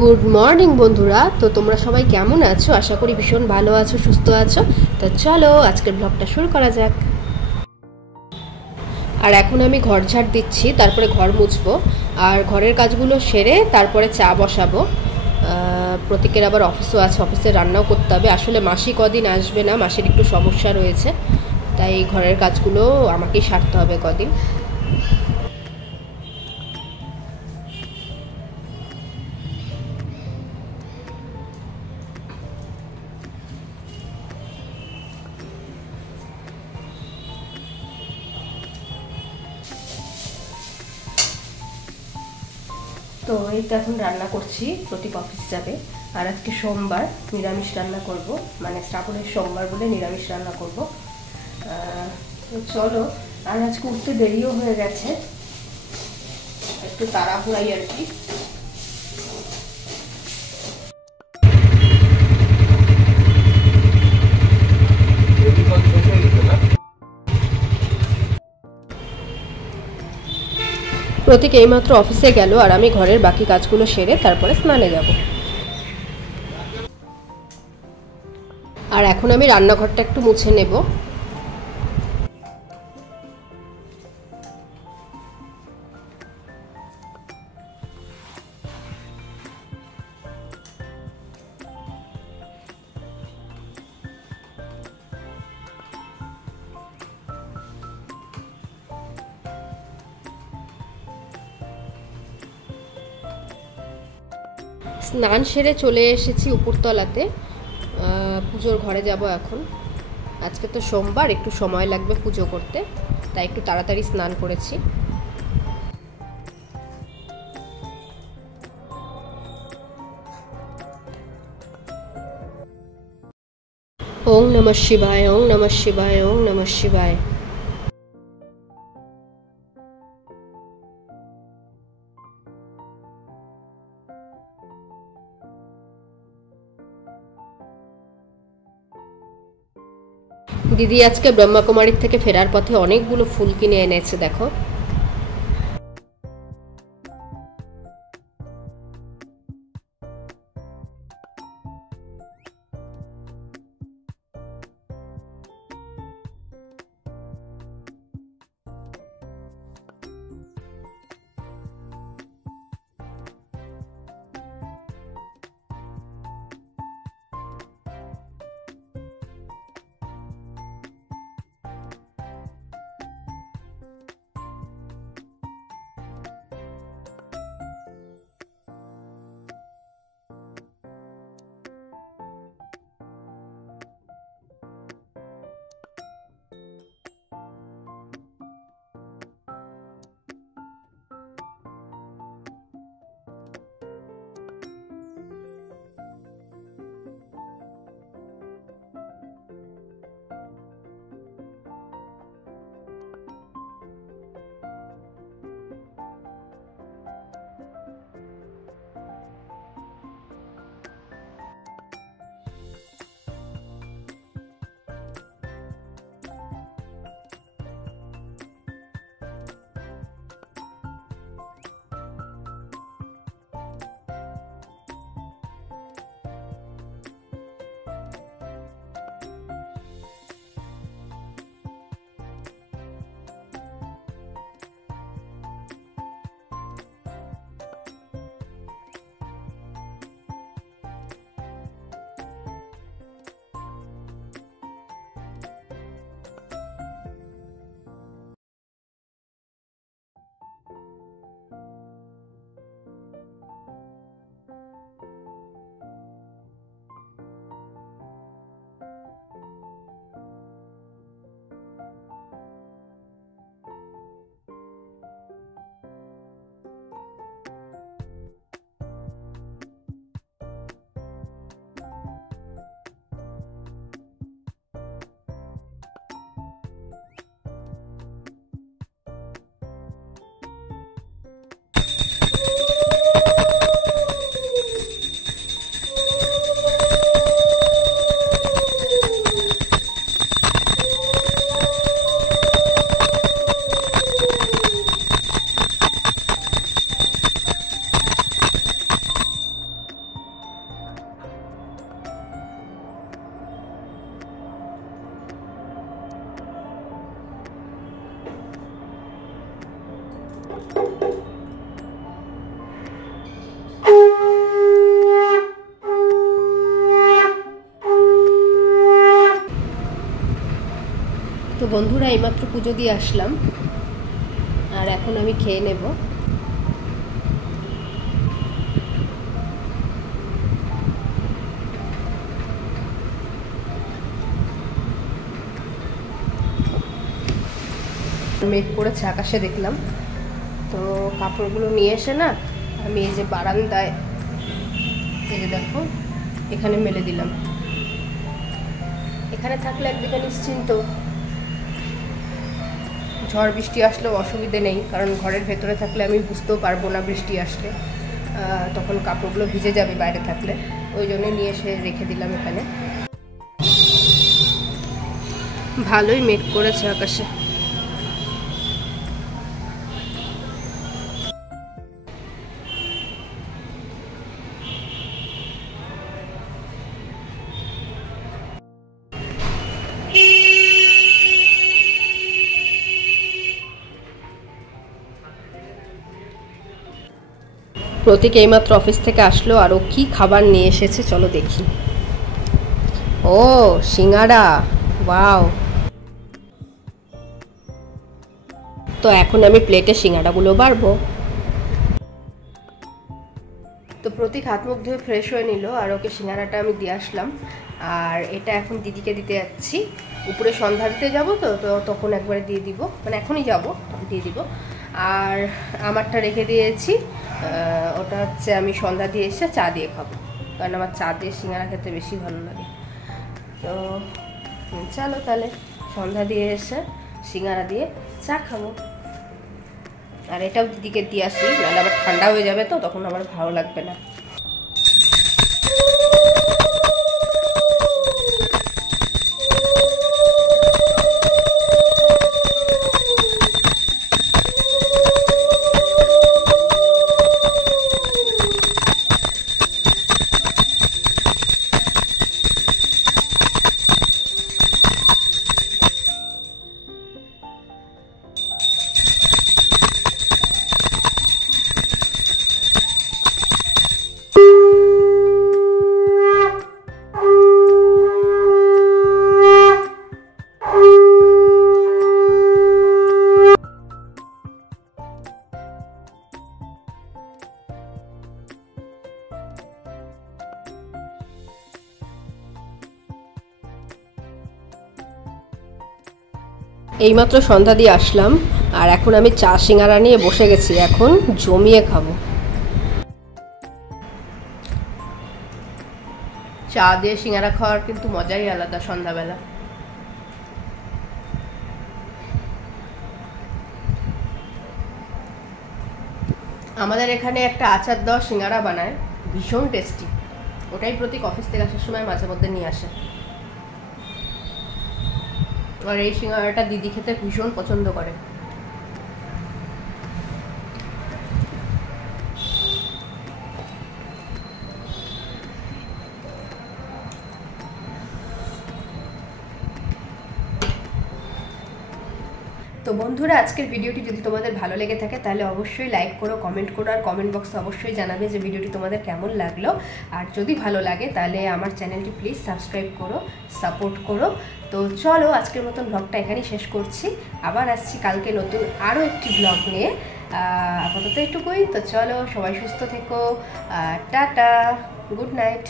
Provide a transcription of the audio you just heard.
Good morning বন্ধুরা। তো তোমরা সবাই কেমন আছো? আশা করি ভীষণ ভালো আছো, সুস্থ আছো। তো চলো আজকের ব্লগটা শুরু করা যাক। আর এখন আমি ঘর ঝাড় দিচ্ছি, তারপরে ঘর মুছবো আর ঘরের কাজগুলো সেরে তারপরে চা বসাবো। প্রতীকের আবার অফিসও আছে, অফিসে রান্নাও করতে হবে। আসলে মাসি কদিন আসবে না, মাসির একটু সমস্যা রয়েছে, তাই ঘরের কাজগুলো আমাকেই সারতে হবে কদিন। তো এই তো এখন রান্না করছি, প্রতীক অফিস যাবে। আর আজকে সোমবার, নিরামিষ রান্না করব, মানে শ্রাবণের সোমবার বলে নিরামিষ রান্না করব। তো চলো। আর আজকে উঠতে দেরিও হয়ে গেছে, একটু তাড়াহুড়াই আর কি। প্রতীক এইমাত্র অফিসে গেল আর আমি ঘরের বাকি কাজগুলো সেরে তারপরে স্নানে যাব। আর এখন আমি রান্নাঘরটা একটু মুছে নেব। স্নান সেরে চলে এসেছি উপরতলাতে, পুজোর ঘরে যাব এখন। আজকে তো সোমবার, একটু সময় লাগবে পুজো করতে, তাই একটু তাড়াতাড়ি স্নান করেছি। ওং নমঃ শিবায়, ওং নমঃ শিবায়, ওং নমঃ শিবায়। দিদি আজকে ব্রহ্মকুমারীর থেকে ফেরার পথে অনেকগুলো ফুল কিনে এনেছে, দেখো। বন্ধুরা এইমাত্র পুজো দিয়ে আসলাম আর এখন আমি খেয়ে নেব। মেঘ পড়েছে আকাশে দেখলাম, তো কাপড়গুলো নিয়ে এসে না আমি এই যে বারান্দায় এই যে দেখো এখানে মেলে দিলাম। এখানে থাকলে একদিকে নিশ্চিন্ত, ঝড় বৃষ্টি আসলেও অসুবিধে নেই, কারণ ঘরের ভেতরে থাকলে আমি বুঝতেও পারবো না বৃষ্টি আসলে, তখন কাপড়গুলো ভিজে যাবে বাইরে থাকলে, ওই জন্য নিয়ে এসে রেখে দিলাম এখানে। ভালোই মেঘ করেছে আকাশে। প্রতীক এইমাত্র অফিস থেকে আসলো আর ও কি খাবার নিয়ে এসেছে চলো দেখি। ও সিঙ্গাড়া, ওয়াও। তো এখন আমি প্লেটে সিঙ্গাড়াগুলো বাড়বো। তো প্রতীক হাত মুখ ধুয়ে ফ্রেশ হয়ে নিল আর ওকে সিঙ্গাড়াটা আমি দিয়ে আসলাম, আর এটা এখন দিদিকে দিতে যাচ্ছি। উপরে সন্ধ্যা দিতে যাবো, তো তখন একবারে দিয়ে দিব, মানে এখনই যাবো দিয়ে দিব। আর আমারটা রেখে দিয়েছি, ওটা হচ্ছে আমি সন্ধ্যা দিয়ে এসে চা দিয়ে খাবো, কারণ আমার চা দিয়ে সিঙ্গাড়া খেতে বেশি ভালো লাগে। তো চলো তাহলে সন্ধ্যা দিয়ে এসে সিঙ্গাড়া দিয়ে চা খাবো। আর এটাও দিদিকে দিয়ে আসি, নাহলে আবার ঠান্ডা হয়ে যাবে, তো তখন আমার ভালো লাগবে না। এইমাত্র সন্ধ্যা দিয়ে আসলাম আর এখন আমি চা সিঙ্গাড়া নিয়ে বসে গেছি, এখন জমিয়ে খাবো। চা দিয়ে সিঙ্গাড়া খাওয়ার কিন্তু মজাই আলাদা সন্ধ্যাবেলা। আমাদের এখানে একটা আচার দেওয়া সিঙ্গাড়া বানায়, ভীষণ টেস্টি, ওটাই প্রতীক অফিস থেকে আসার সময় মাঝে মধ্যে নিয়ে আসে। আর এই সিঙ্গাড়াটা দিদি খেতে ভীষণ পছন্দ করে। তো বন্ধুরা আজকের ভিডিওটি যদি তোমাদের ভালো লেগে থাকে তাহলে অবশ্যই লাইক করো, কমেন্ট করো, আর কমেন্ট বক্সে অবশ্যই জানাবে যে ভিডিওটি তোমাদের কেমন লাগলো। আর যদি ভালো লাগে তাহলে আমার চ্যানেলটি প্লিজ সাবস্ক্রাইব করো, সাপোর্ট করো। তো চলো আজকের মতন ব্লগটা এখানেই শেষ করছি, আবার আসছি কালকে নতুন আরও একটি ব্লগ নিয়ে। আপাতত একটুকুই, তো চলো সবাই সুস্থ থেকো, টাটা, গুড নাইট।